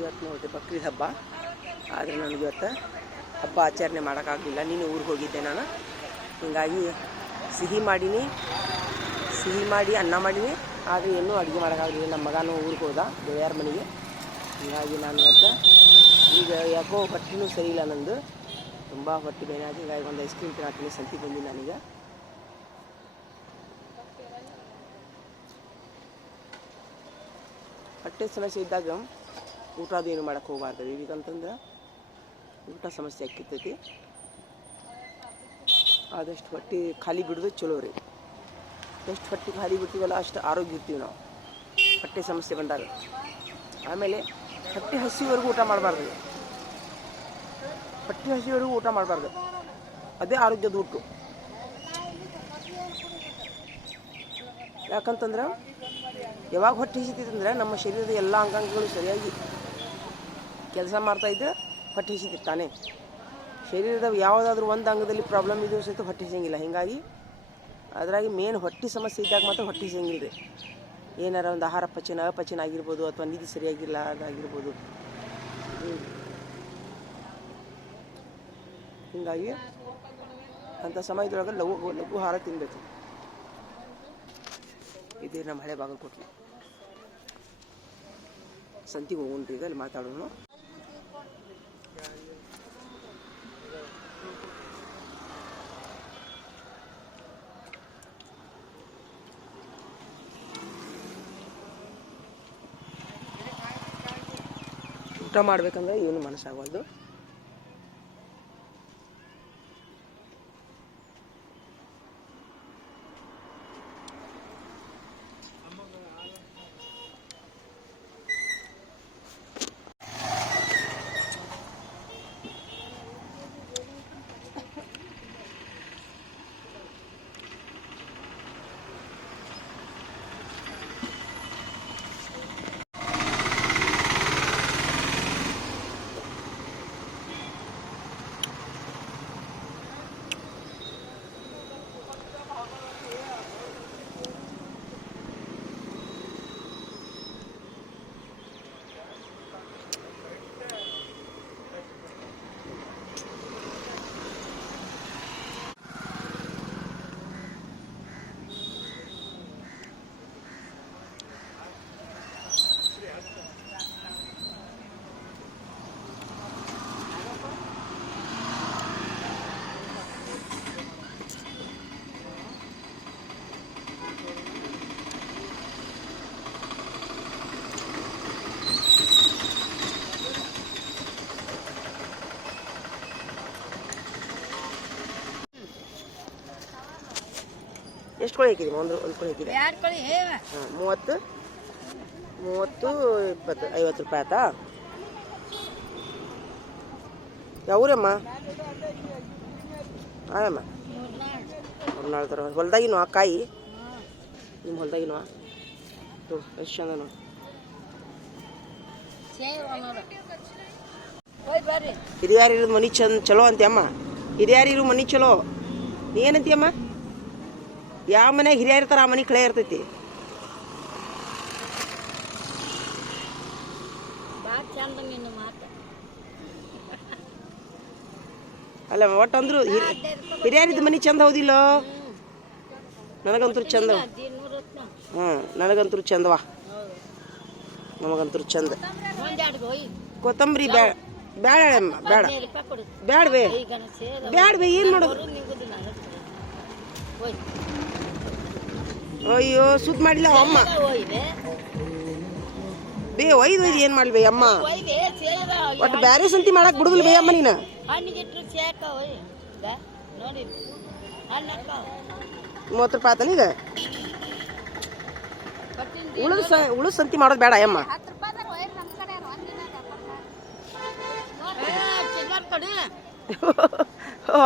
ಇವತ್ತು ನೋಡಿರಿ ಬಕ್ರೀದ್ ಹಬ್ಬ. ಆದರೆ ನನಗೆ ಇವತ್ತು ಹಬ್ಬ ಆಚರಣೆ ಮಾಡೋಕ್ಕಾಗಲಿಲ್ಲ. ನೀನು ಊರಿಗೆ ಹೋಗಿದ್ದೆ ನಾನು, ಹೀಗಾಗಿ ಸಿಹಿ ಮಾಡಿ ಅನ್ನ ಮಾಡೀನಿ. ಆದರೆ ಇನ್ನೂ ಅಡುಗೆ ಮಾಡೋಕ್ಕಾಗಲಿಲ್ಲ. ನಮ್ಮ ಮಗನೂ ಊರಿಗೆ ಹೋದ ಗೆಳೆಯರ ಮನೆಗೆ. ಹೀಗಾಗಿ ನಾನು ಇವತ್ತು ಈಗ ಯಾಕೋ ಹೊಟ್ಟೆನೂ ಸರಿ ಇಲ್ಲ, ನಂದು ತುಂಬ ಹೊಟ್ಟೆ ಬೇನೆ ಆಗಿ. ಹೀಗಾಗಿ ಒಂದು ಐಸ್ ಕ್ರೀಮ್ ತಿನ್ನಾತೀನಿ, ಸಂತಿ ಬಂದಿನಿ ನಾನೀಗ. ಹೊಟ್ಟೆ ಸಮಸ್ಯೆ ಇದ್ದಾಗ ಊಟ ಅದು ಏನು ಮಾಡೋಕ್ಕೆ ಹೋಗಬಾರ್ದು. ಈಗಂತಂದ್ರೆ ಊಟ ಸಮಸ್ಯೆ ಆಕ್ಕಿರ್ತೈತಿ. ಆದಷ್ಟು ಹೊಟ್ಟೆ ಖಾಲಿ ಬಿಡೋದು ಚಲೋ ರೀ. ಎಷ್ಟು ಹೊಟ್ಟೆ ಖಾಲಿ ಬಿಡ್ತೀವಲ್ಲ ಅಷ್ಟು ಆರೋಗ್ಯ ಇರ್ತೀವಿ ನಾವು ಹೊಟ್ಟೆ ಸಮಸ್ಯೆ ಬಂದಾಗ. ಆಮೇಲೆ ಹೊಟ್ಟೆ ಹಸಿವರೆಗೂ ಊಟ ಮಾಡಬಾರ್ದು. ಹೊಟ್ಟೆ ಹಸಿವರೆಗೂ ಊಟ ಮಾಡಬಾರ್ದು, ಅದೇ ಆರೋಗ್ಯದ ಊಟ. ಯಾಕಂತಂದ್ರೆ ಯಾವಾಗ ಹೊಟ್ಟೆ ಹಸಿತೈತಂದ್ರೆ ನಮ್ಮ ಶರೀರದ ಎಲ್ಲ ಅಂಗಾಂಗಗಳು ಸರಿಯಾಗಿ ಕೆಲಸ ಮಾಡ್ತಾಯಿದ್ರೆ ಹೊಟ್ಟೆ ಹಸಿತೈತೆ ತಾನೇ. ಶರೀರದ ಯಾವುದಾದ್ರೂ ಒಂದು ಅಂಗದಲ್ಲಿ ಪ್ರಾಬ್ಲಮ್ ಇದೆಯೋ ಸಹಿತ ಹೊಟ್ಟೆ ಹಸಿಯಂಗಿಲ್ಲ. ಹೀಗಾಗಿ ಅದರಾಗಿ ಮೇನ್ ಹೊಟ್ಟೆ ಸಮಸ್ಯೆ ಇದ್ದಾಗ ಮಾತ್ರ ಹೊಟ್ಟೆ ಹಸಿಯಂಗಿಲ್ಲ ರೀ. ಏನಾರ ಒಂದು ಆಹಾರ ಅಪಚನ ಆಗಿರ್ಬೋದು, ಅಥವಾ ನಿಧಿ ಸರಿಯಾಗಿಲ್ಲ ಅದಾಗಿರ್ಬೋದು. ಹೀಗಾಗಿ ಅಂಥ ಸಮಯದೊಳಗೆ ಲಘು ಆಹಾರ ತಿನ್ನಬೇಕು. ಇದೇ ನಮ್ಮ ಹಳೆ ಬಾಗಲಕೋಟೆ. ಸಂತಿಗೆ ಹೋಗೋಣ್ರಿ, ಈಗ ಅಲ್ಲಿ ಮಾತಾಡೋಣ. ಊಟ ಮಾಡ್ಬೇಕಂದ್ರೆ ಏನು ಮನಸ್ಸಾಗವಲ್ದು. ಎಷ್ಟು ಕೋಳಿ ಹಾಕಿದ್ದೀವಿ? ಒಂದು ಕೋಳಿ ಹಾಕಿದೆ. 30 20 50 ರೂಪಾಯಿ ಆಯ್ತಾ? ಯಾವ್ರಮ್ಮ? ಆಯಮ್ಮ ಹೊಲ್ನಾಳ್ ಥರ ಹೊಲ್ದಾಗಿನೋ ಕಾಯಿ? ನಿಮ್ಮ ಹೊಲ್ದಾಗಿನೋ? ಎಷ್ಟು ಚಂದ ನೋಡಿ. ಹಿರಿಯಾರಿರೋ ಮನೆ ಚಲೋ ಅಂತೀಯಮ್ಮ. ಹಿರಿಯಾರಿರೋ ಮನೆ ಚಲೋ ಏನಂತೀಯಮ್ಮ? ಯಾವ ಮನೆಯಾಗ ಹಿರಿಯ ಇರ್ತಾರ ಆ ಮನೆ ಕಳೆ ಇರ್ತೈತಿ. ಅಲ್ಲ ಒಟ್ಟು ಅಂದ್ರು ಹಿರಿಯರಿದ್ದ ಮನೆ ಚಂದ ಹೌದಿಲ್ಲ? ನನಗಂತೂ ಚಂದ. ನನಗಂತೂ ಚಂದವಾ, ನಮಗಂತೂ ಚಂದ. ಕೊತ್ತಂಬರಿ ಬೇಡ ಬೇಡವೇ ಬೇಡವೇ ಏನು ಮಾಡೋದು? ಅಯ್ಯೋ ಸುದ್ ಮಾಡಿಲ್ಲ ಅಮ್ಮ. ಬೇ ಒಯ್ದು ಏನು ಮಾಡ್ಬೇ ಅಮ್ಮ? ಒಟ್ಟು ಬ್ಯಾರೆ ಸಂತಿ ಮಾಡಕ್ ಬಿಡುದಿಲ್ಲ ಬೇ ಅಮ್ಮ ನೀನು. 30 ರೂಪಾಯಿ ಆತನ ಈಗ? ಉಳಿದ ಸಂತಿ ಮಾಡೋದು ಬೇಡ ಅಮ್ಮ.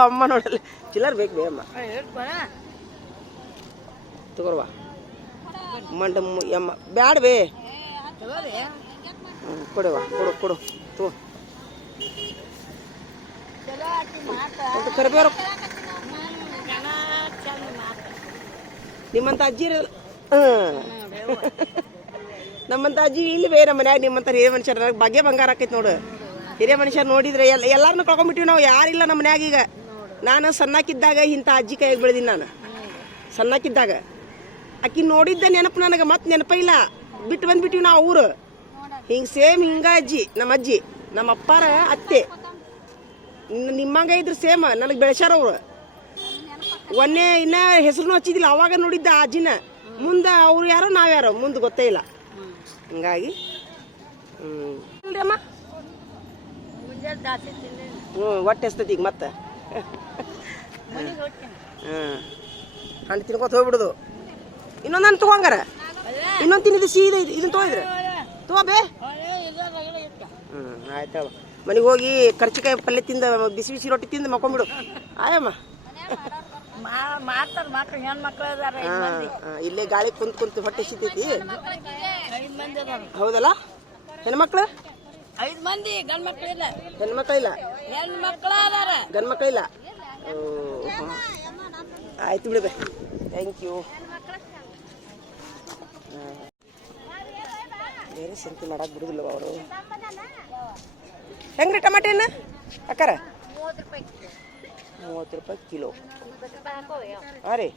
ಅಮ್ಮ ನೋಡಲ್ಲ ಚಿಲ್ಲರ್ ಬೇಕು ಬೇ ಅಮ್ಮ. ತಗೋರ್ವಾ ಮಂಡ ಅಮ್ಮ ಬ್ಯಾಡ್ಬೇ. ಕೊಡುವ ಕೊಡು ತಗೋ. ಕರಿಬೇವ್ರ ನಿಮ್ಮಂತ ಅಜ್ಜಿ ನಮ್ಮಂತ ಅಜ್ಜಿ ಇಲ್ಲಿ ಬೇ ನಮ್ಮ ಮನ್ಯಾಗ ನಿಮ್ಮಂತ ಹಿರಿಯ ಮನುಷ್ಯರ ಭಾಗ್ಯ ಬಂಗಾರ ಆಕೈತಿ ನೋಡು. ಹಿರಿಯ ಮನುಷ್ಯರು ನೋಡಿದ್ರೆ ಎಲ್ಲಾರನ್ನೂ ಕಳ್ಕೊಂಡ್ಬಿಟ್ಟಿವಿ ನಾವು. ಯಾರಿಲ್ಲ ನಮ್ಮ ಮನ್ಯಾಗ ಈಗ. ನಾನು ಸಣ್ಣಕ್ಕಿದ್ದಾಗ ಇಂಥ ಅಜ್ಜಿ ಕೈಗೆ ಬೆಳೆದೀನಿ. ನಾನು ಸಣ್ಣಕ್ಕಿದ್ದಾಗ ಆಕಿ ನೋಡಿದ್ದ ನೆನಪು ನನಗೆ ಮತ್ತೆ ನೆನಪ ಇಲ್ಲ. ಬಿಟ್ಟು ಬಂದ್ಬಿಟ್ಟಿವಿ ನಾವು ಊರು. ಹಿಂಗೆ ಸೇಮ್ ಹಿಂಗ ಅಜ್ಜಿ ನಮ್ಮ ಅಪ್ಪಾರ ಅತ್ತೆ ನಿಮ್ಮಂಗ ಇದ್ರು ಸೇಮ್ ನನಗೆ ಬೆಳೆಸ್ಯಾರವ್ರು. ಒಂದೇ ಇನ್ನ ಹೆಸರು ಹಚ್ಚಿದಿಲ್ಲ ಅವಾಗ ನೋಡಿದ್ದ ಅಜ್ಜಿನ. ಮುಂದೆ ಅವ್ರು ಯಾರೋ ನಾವ್ಯಾರೋ ಮುಂದೆ ಗೊತ್ತೇ ಇಲ್ಲ. ಹಿಂಗಾಗಿ ಇಲ್ರಿ ಅಮ್ಮ ಹೊಟ್ಟೆ ಎಸ್ತೈತಿ ಈಗ ಮತ್ತೆ. ಹಣ್ಣು ತಿನ್ಕೋತ ಹೋಗ್ಬಿಡುದು. ಇನ್ನೊಂದು ತಗೊಂಗಾರ ಇನ್ನೊಂದು ತಿನ್ನಿದ್ದು ಸೀದಾ ಇದನ್ನ ತಗೋದ್ರೆ ತಗೋಬೇ. ಆಯ್ತು ಮನೆಗೆ ಹೋಗಿ ಕರ್ಚಿಕಾಯಿ ಪಲ್ಯ ತಿಂದ ಬಿಸಿ ಬಿಸಿ ರೊಟ್ಟಿ ತಿಂದು ಮಕ್ಕೊಂಬಿಡು. ಆಯಮ್ಮ ಇಲ್ಲೇ ಗಾಳಿ ಕುಂತ ಹೊಟ್ಟೆ ಸಿಗ್ತೈತಿ. ಹೌದಲ್ಲ? ಹೆಣ್ಮಕ್ಳು 5 ಮಂದಿ ಗಂಡ್ ಮಕ್ಳಿಲ್ಲ. ಹೆಣ್ಮಕ್ಳಿಲ್ಲ? ಗಂಡ್ ಮಕ್ಳಿಲ್ಲ. ಆಯ್ತು ಬಿಡಬೇ. Thank you. ಬೇರೆ ಸಂತಿ ಮಾಡಕ್ ಬಿಡುದಿಲ್ಲ ಅವರು. ಹೆಂಗ್ರಿ ಟಮಾಟೆ ಹಣ್ಣು ಅಕ್ಕಾರ? 30 ರೂಪಾಯಿ ಕಿಲೋ. ಹಾಂ ರೀ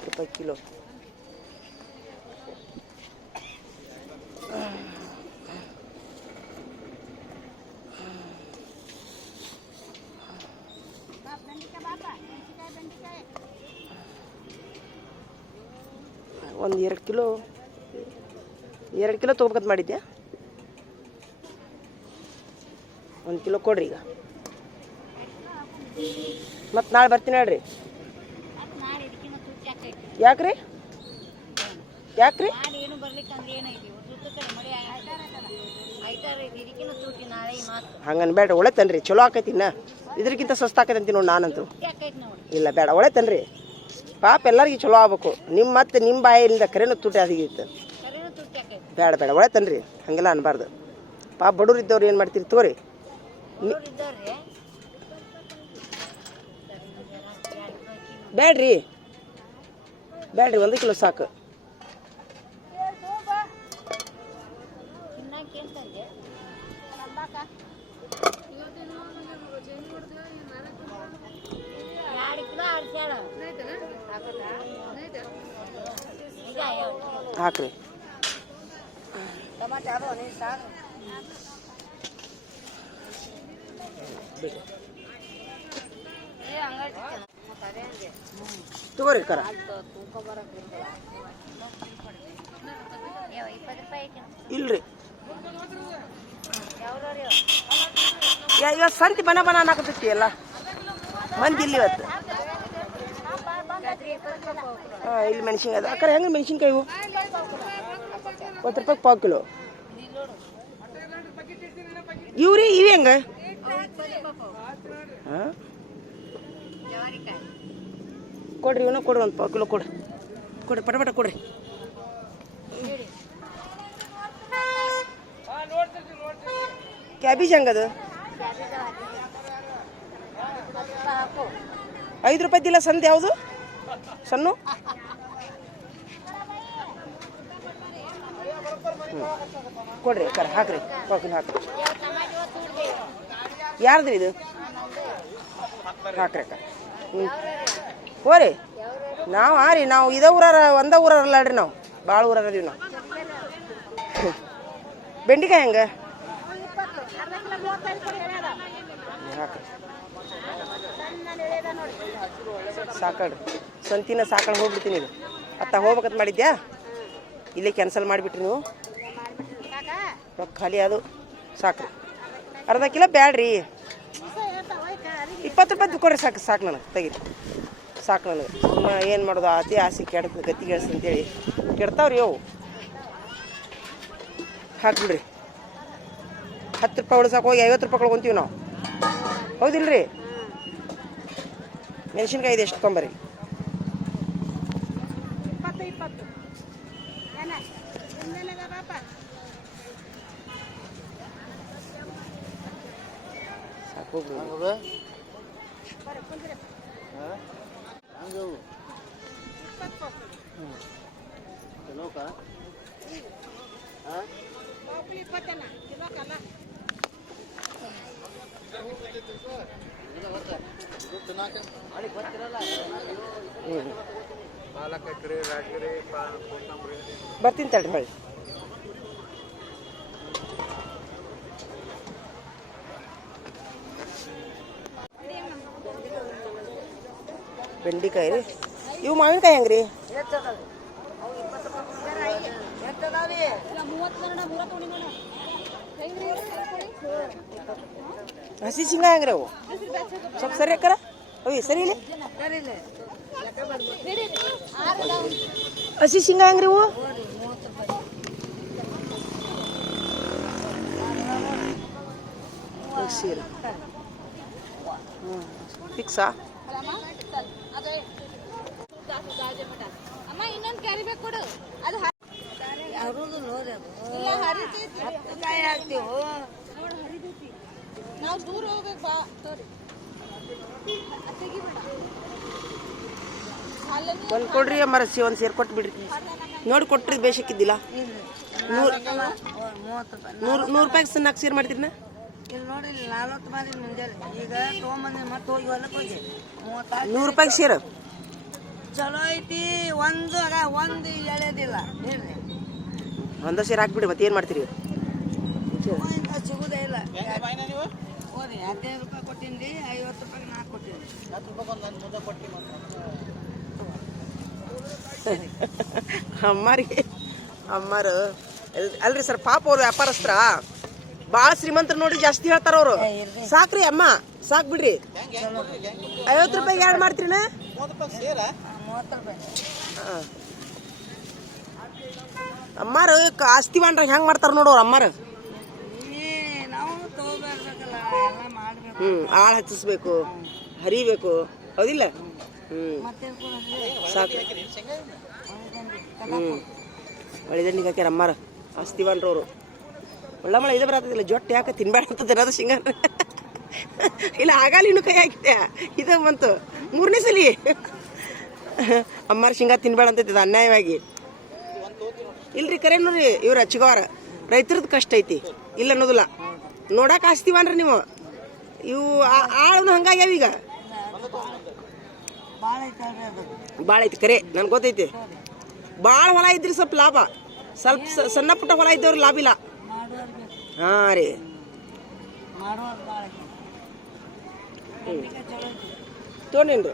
30 ರೂಪಾಯಿ ಕಿಲೋ. ಒಂದು 2 ಕಿಲೋ ತೊಗೋಬೇಕಂತ ಮಾಡಿದ್ಯಾ? 1 ಕಿಲೋ ಕೊಡ್ರಿ ಈಗ. ಮತ್ತು ನಾಳೆ ಬರ್ತೀನಿ ಹೇಳ್ರಿ. ಯಾಕ್ರಿ ಹಂಗನ್ ಬೇಡ. ಒಳ್ಳೆ ತನ್ರಿ, ಚಲೋ ಆಕೈತಿ. ಇನ್ನ ಇದ್ರಕ್ಕಿಂತ ಸಸ್ತ ಆಕೈತಿ ಅಂತೀನಿ ನೋಡಿ ನಾನಂತೂ. ಇಲ್ಲ ಬೇಡ, ಒಳ್ಳೆ ತನ್ರಿ. ಪಾಪ ಎಲ್ಲರಿಗೂ ಚಲೋ ಆಗ್ಬೇಕು. ಮತ್ತೆ ನಿಮ್ಮ ಬಾಯಿಯಿಂದ ಕರೆನೂ ತುಟಿ ಆಗಿತ್ತು. ಬೇಡ ಒಳ್ಳೆ ತನ್ರಿ. ಹಂಗೆಲ್ಲ ಅನ್ಬಾರ್ದು. ಪಾಪ ಬಡವ್ರು ಇದ್ದವ್ರು ಏನು ಮಾಡ್ತೀರಿ ತಗೋರಿ. ಬೇಡ್ರಿ 1 ಕಿಲೋ ಸಾಕು. ಹಾಕ್ರಿ. ತಗೋರಿ ಕರ. ಇಲ್ರಿ ಇವತ್ತು ಸಂತಿ ಬನ ಹಾಕತೈತಿ ಎಲ್ಲ ಮಂದಿ ಇಲ್ಲಿ ಇವತ್ತು. ಹಾಂ ಇಲ್ಲಿ ಮೆಣಸಿನ್ಕಾಯಿ ಅದ ಅಕ್ಕರ. ಹೆಂಗೆ ಮೆಣಸಿನ್ಕಾಯಿ ಇವು? 10 ರೂಪಾಯಿ ಪಾವು ಕಿಲೋ. ಇವ್ರಿ ಇವು ಹೆಂಗೆ? ಹಾಂ ಕೊಡ್ರಿ. ಇವನ್ನ ಕೊಡ್ರಿ, 1 ಪಾವು ಕಿಲೋ ಕೊಡ್ರಿ ಪಟ ಕೊಡ್ರಿ. ಕ್ಯಾಬೇಜ್ ಹೆಂಗದು? 5 ರೂಪಾಯಿದಿಲ್ಲ ಸಂತೆ ಯಾವುದು ಸಣ್ಣ? ಕೊಡ್ರಿ ಕರ ಹಾಕ್ರಿ. ಪಾಕಿಲ್ ಹಾಕ್ರಿ. ಯಾರ್ದ್ರಿ ಇದು? ಹಾಕ್ರಿ ಅಕ್ಕ. ಹೋರಿ ನಾವು ಇದೇ ಒಂದ ಊರಲ್ಲ ಅಲ್ರಿ. ನಾವು ಭಾಳ ಊರದೀವಿ ನಾವು. ಬೆಂಡಿಕಾಯಿ ಹೆಂಗೆ? ಹಾಕ್ರಿ ಸಾಕಳ್ರಿ. ಸಂತಿನ ಸಾಕಳು ಹೋಗ್ಬಿಡ್ತೀನಿ. ಇದು ಅತ್ತ ಹೋಗ್ಬೇಕಂತ ಮಾಡಿದ್ಯಾ? ಇಲ್ಲೇ ಕ್ಯಾನ್ಸಲ್ ಮಾಡಿಬಿಟ್ರಿ ನೀವು. ರೊಕ್ಕ ಖಾಲಿ ಅದು ಸಾಕ್ರಿ. ಅರ್ಧ ಕಿಲೋ ಬ್ಯಾಡ್ರಿ. 20 ರೂಪಾಯಿ ಕೊಡ್ರಿ. ಸಾಕು ನನಗೆ ತೆಗೀರಿ. ಸಾಕು ನನಗೆ. ಸುಮ್ಮ ಏನು ಮಾಡೋದು, ಅತಿ ಆಸೆ ಕೆಡ್ತದೆ ಗತಿ ಗೆಳ್ಸಿ ಅಂತೇಳಿ ಕೆಡ್ತಾವ್ರಿ ಅವು. ಹಾಕ್ಬಿಡ್ರಿ. 10 ರೂಪಾಯಿ ಉಳಿಸಾಕ ಹೋಗಿ 50 ರೂಪಾಯಿ ಕಳ್ಕೊಂತೀವಿ ನಾವು. ಹೌದಿಲ್ರಿ? ಮೆಣಸಿನ್ಕಾಯಿ ಇದೆ ಎಷ್ಟು ತೊಂಬರಿ. ಸಾಕು ಬರ್ತೀನಿ ತಡ್ರಿ ಹೊಳ್ಳಿ. ಬೆಂಡಿಕಾಯಿ ರೀ. ಇವು ಮಾವಿನಕಾಯಿ ಹೆಂಗ್ರಿ? ಹಸಿ ಶೇಂಗಾ ಹೆಂಗ್ರಿ ಅವು? ಸ್ವಲ್ಪ ಸರಿ ಅಕ್ಕಾರ ಅವಿ ಸರಿ ಇಲ್ಲಿ. ಹಸಿ ಶೇಂಗಾ ಹೆಂಗ್ರಿ ಇವು? ಫಿಕ್ಸಾ? ಅಮ್ಮ ಇನ್ನೊಂದು ಕ್ಯಾರಿ ಬೇಕು ಕೊಡು. ಅದು ನಾವು ದೂರ ಹೋಗ್ಬೇಕು ಬಾ. ಒಂದು ಕೊಡ್ರಿ ಅಮ್ಮಾರ ಒಂದು ಸೇರ್ ಕೊಟ್ಟು ಬಿಡ್ರಿ. ನೋಡಿ ಕೊಟ್ರಿ ಬೇಸಿಕ್ಕಿದ್ದಿಲ್ಲ. 100 ರೂಪಾಯಿಗೆ 4 ಸೇರ್ ಮಾಡ್ತೀರಿ ನಾ? ಇಲ್ಲಿ ನೋಡಿ 40 ಮಂದಿ ಮುಂಜಾನೆ ಈಗ ತೊಗೊಂಬಂದಿ ಮತ್ತೆ ಹೋಗಿ ಹೊಲಕ್ಕೆ ಹೋಗಿ 100 ರೂಪಾಯಿಗೆ ಸೇರು ಚಲೋ ಐತಿ. ಒಂದು ಎಳೆದಿಲ್ಲ ಹೇಳ್ರಿ. ಒಂದ ಸೇರ್ ಹಾಕ್ಬಿಡಿ. ಮತ್ತೆ ಏನು ಮಾಡ್ತೀರಿ? ಸಿಗುದೇ ಇಲ್ಲ. ಹೋರಿ 15 ರೂಪಾಯಿ ಕೊಟ್ಟಿನಿ, 50 ರೂಪಾಯಿಗೆ 4 ಕೊಟ್ಟಿನಿ. 10 ರೂಪಾಯಿ ಮುದ್ದೆ ಕೊಟ್ಟಿ ಅಮ್ಮಾರಿಗೆ ಅಮ್ಮಾರು ಅಲ್ರಿ ಸರ್, ಪಾಪ ಅವ್ರು ವ್ಯಾಪಾರಸ್ತ್ರ ಭಾಳ ಶ್ರೀಮಂತರು ನೋಡಿ ಜಾಸ್ತಿ ಹೇಳ್ತಾರ ಅವರು. ಸಾಕ್ರಿ ಅಮ್ಮ, ಸಾಕ್ ಬಿಡ್ರಿ. 50 ರೂಪಾಯಿಗೆ ಎರಡು ಮಾಡ್ತೀರಿ? 30 ರೂಪಾಯಿ. ಅಮ್ಮಾರು ಆಸ್ತಿವಾನ್ರ ಹೆಂಗ್ ಮಾಡ್ತಾರ ನೋಡೋರು ಅಮ್ಮಾರು. ನಾವು ತಗೋಬೇಕಲ್ಲ, ಎಲ್ಲ ಮಾಡ್ಬೇಕು. ಆಳ್ ಹಚ್ಚಿಸ್ಬೇಕು, ಹರಿಬೇಕು, ಹೌದಿಲ್ಲ? ಸಾಕು. ಒಳ್ಳೆದಂಡಿಗೆ ಹಾಕ್ಯಾರ ಅಮ್ಮಾರ ಆಸ್ತಿವಾನ್ರವ್ರು. ಒಳ್ಳೆ ಮಳೆ ಇದೆ ಬರತ್ತದಿಲ್ಲ. ಜೊಟ್ಟು ಯಾಕೆ ತಿನ್ಬೇಡ ಅಂತದ ಅದು ಶೇಂಗಾರ ಇಲ್ಲ ಆಗಲ್ಲ. ಇನ್ನು ಕೈ ಹಾಕಿದ್ದೆ ಇದು ಬಂತು 3ನೇ ಸಲಿ. ಅಮ್ಮಾರ ಶೇಂಗಾ ತಿನ್ಬೇಡ ಅಂತೈತಿದ ಅನ್ಯಾಯವಾಗಿ. ಇಲ್ರಿ ಕರೆ ನೋಡ್ರಿ, ಇವ್ರ ಚಿಗವಾರ ರೈತರದ್ದು ಕಷ್ಟ ಐತಿ, ಇಲ್ಲ ಅನ್ನೋದಿಲ್ಲ. ನೋಡಕ್ ಆಸ್ತಿವಾನ್ರಿ ನೀವು. ಇವು ಆಳನು ಹಂಗಾಗ್ಯಾವ ಈಗ. ಭಾಳ ಐತಿ ಕರೆ, ನನ್ಗೆ ಗೊತ್ತೈತಿ. ಭಾಳ ಹೊಲ ಇದ್ರಿ ಸ್ವಲ್ಪ ಲಾಭ, ಸ್ವಲ್ಪ ಸಣ್ಣ ಪುಟ್ಟ ಹೊಲ ಇದ್ದವ್ರು ಲಾಭ ಇಲ್ಲ. ಹಾಂ ರೀ. ತೊಗೊಂಡೇನ್ರಿ.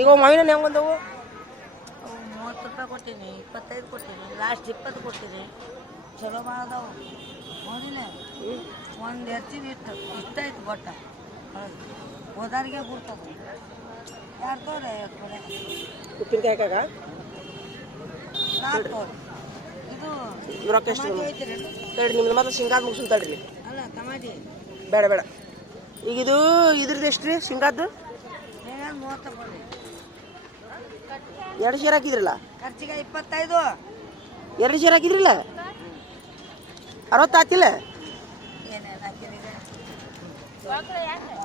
ಈಗ ಮಾವಿನ ಹಣ್ಣು ಹೆಂಗೆ ಬಂದವು? 30 ರೂಪಾಯಿ ಕೊಟ್ಟಿನಿ, 25 ಕೊಟ್ಟಿನಿ, ಲಾಸ್ಟ್ 20 ಕೊಟ್ಟಿನಿ. ಚಲೋ ಭಾಳ ಅದಾವು. ನೋಡಿಲ್ಲ ಒಂದು ಹೆಚ್ಚಿನ ಇಷ್ಟ ಐತಿ ಗೊಟ್ಟ. ಹೋದಾರಿಗೆ ಗುರ್ತದ. ಯಾರು ತೋರಿ 50 ಕೊಡೆ ಉಪ್ಪಿನಕಾಯಿ ಹಾಕಾಗ 4 ತೋರಿ. ಇದು ರೊಕ್ಕ ಎಷ್ಟು? ತಡ್ರಿ ನಿಮ್ದು ಮಾತ್ರ ಶೇಂಗಾದ ಮುಗಿಸ್ ತಡ್ರಿ. ಅಲ್ಲ ಟಮಾಟಿ ಬೇಡ ಬೇಡ. ಈಗ ಇದ್ರದ್ದು ಎಷ್ಟು ರೀ ಶೇಂಗಾದ್ದು? 30 ರೂಪಾಯಿ. 2 ಸೇರ್ ಹಾಕಿದ್ರಲ್ಲ? ಖರ್ಚಿಗೆ 25. 2 ಸೇರ್ ಹಾಕಿದ್ರಲ್ಲ? 60 ಆತಿಲ್ಲ? ಏನೇನು ಹಾಕಿರಿ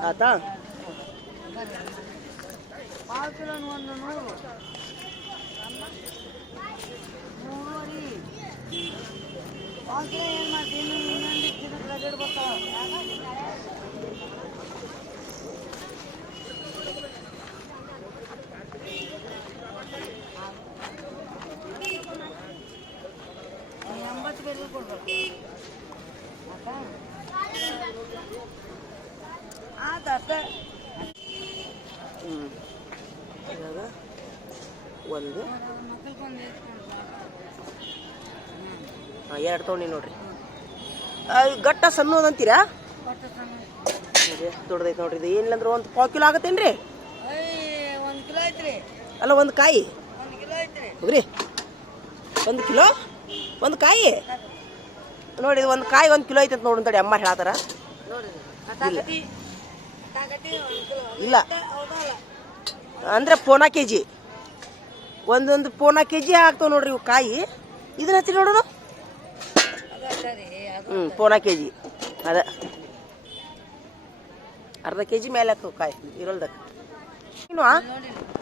ಆತಾ? 1/2 ಕಿಲೋ ಒಂದು 100. 100 ರೀ. 1/2 ಕಿಲೋ ಏನು ಮಾಡ್ತೀನಿ? ಇನ್ನೊಂದು ಇದಕ್ಕೆ ರಗಡ್ ಬರ್ತಾವ. ಕೊಡ್ಬೇಕು ಆತ ಇವಾಗ ಒಂದು ಎರಡು ತೊಗೊಂಡಿ ನೋಡ್ರಿ. ಗಟ್ಟ ಸಣ್ಣದಂತೀರಾ? ದೊಡ್ಡದೈತೆ ನೋಡ್ರಿ. ಇದು ಏನಿಲ್ಲ ಅಂದ್ರೆ 1 ಕಿಲೋ ಆಗತ್ತೇನ್ರಿ? 1 ಕಿಲೋ ಐತ್ರಿ. ಅಲ್ಲ ಒಂದು ಕಾಯಿ 1 ಕಿಲೋ ಐತ್ರಿ. ಹೋಗ್ರಿ 1 ಕಿಲೋ ಒಂದು ಕಾಯಿ ನೋಡಿ. ಇದು ಒಂದು ಕಾಯಿ 1 ಕಿಲೋ ಐತೆ ಅಂತ ನೋಡಿ ಅಮ್ಮ ಹೇಳತ್ತಾರ. ಇಲ್ಲ ಅಂದ್ರೆ ಪೋನಾ ಕೆಜಿ ಒಂದೊಂದು ಪೋನಾ ಕೆಜಿ ಆಗ್ತಾವ ನೋಡ್ರಿ ಇವು ಕಾಯಿ. ಇದನ್ನ ಹಚ್ಚಿ ನೋಡೋಣ. ಪೋನಾ ಕೆಜಿ ಅದ ಅರ್ಧ ಕೆಜಿ ಮೇಲೆ ಆಗ್ತಾವ ಕಾಯಿ ಇರೋಲ್ದಾಗ.